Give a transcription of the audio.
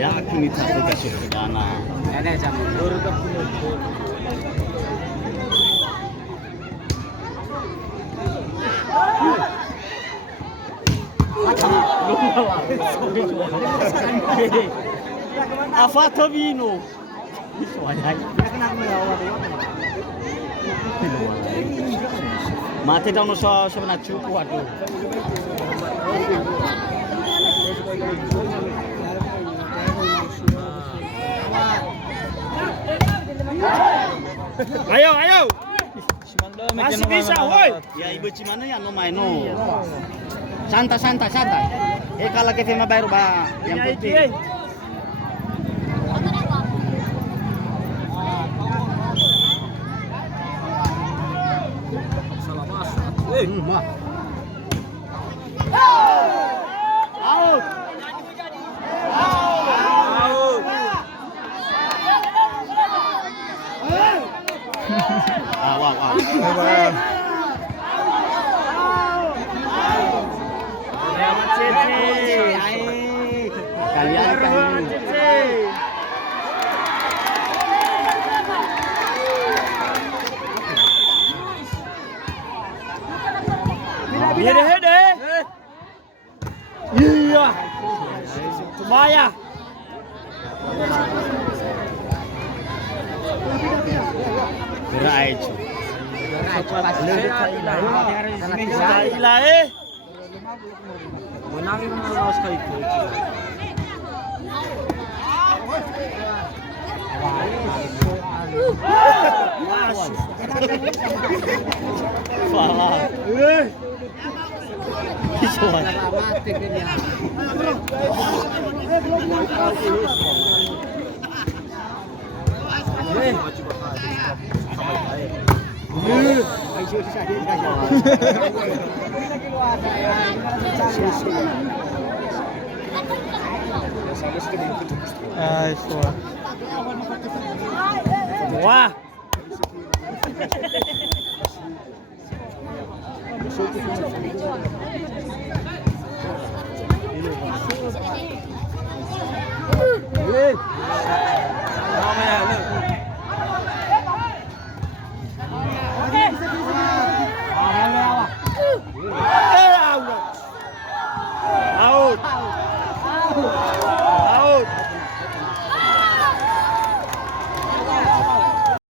Yakin itu kasih dana. Ada jam lur ke Afata vino. Mati daw no sa nachu ko ato. Ayo, ayo. Masih bisa, woi. Ya ibu cimana ya no main no. Santai. Kalau kita mau bayar bah yang penting. Out. Wow. Kalian kan. Hede. Iya. Tumaya. Berai. Ilahe. Menangin lawas kali itu. Salah. Isuan. Wah.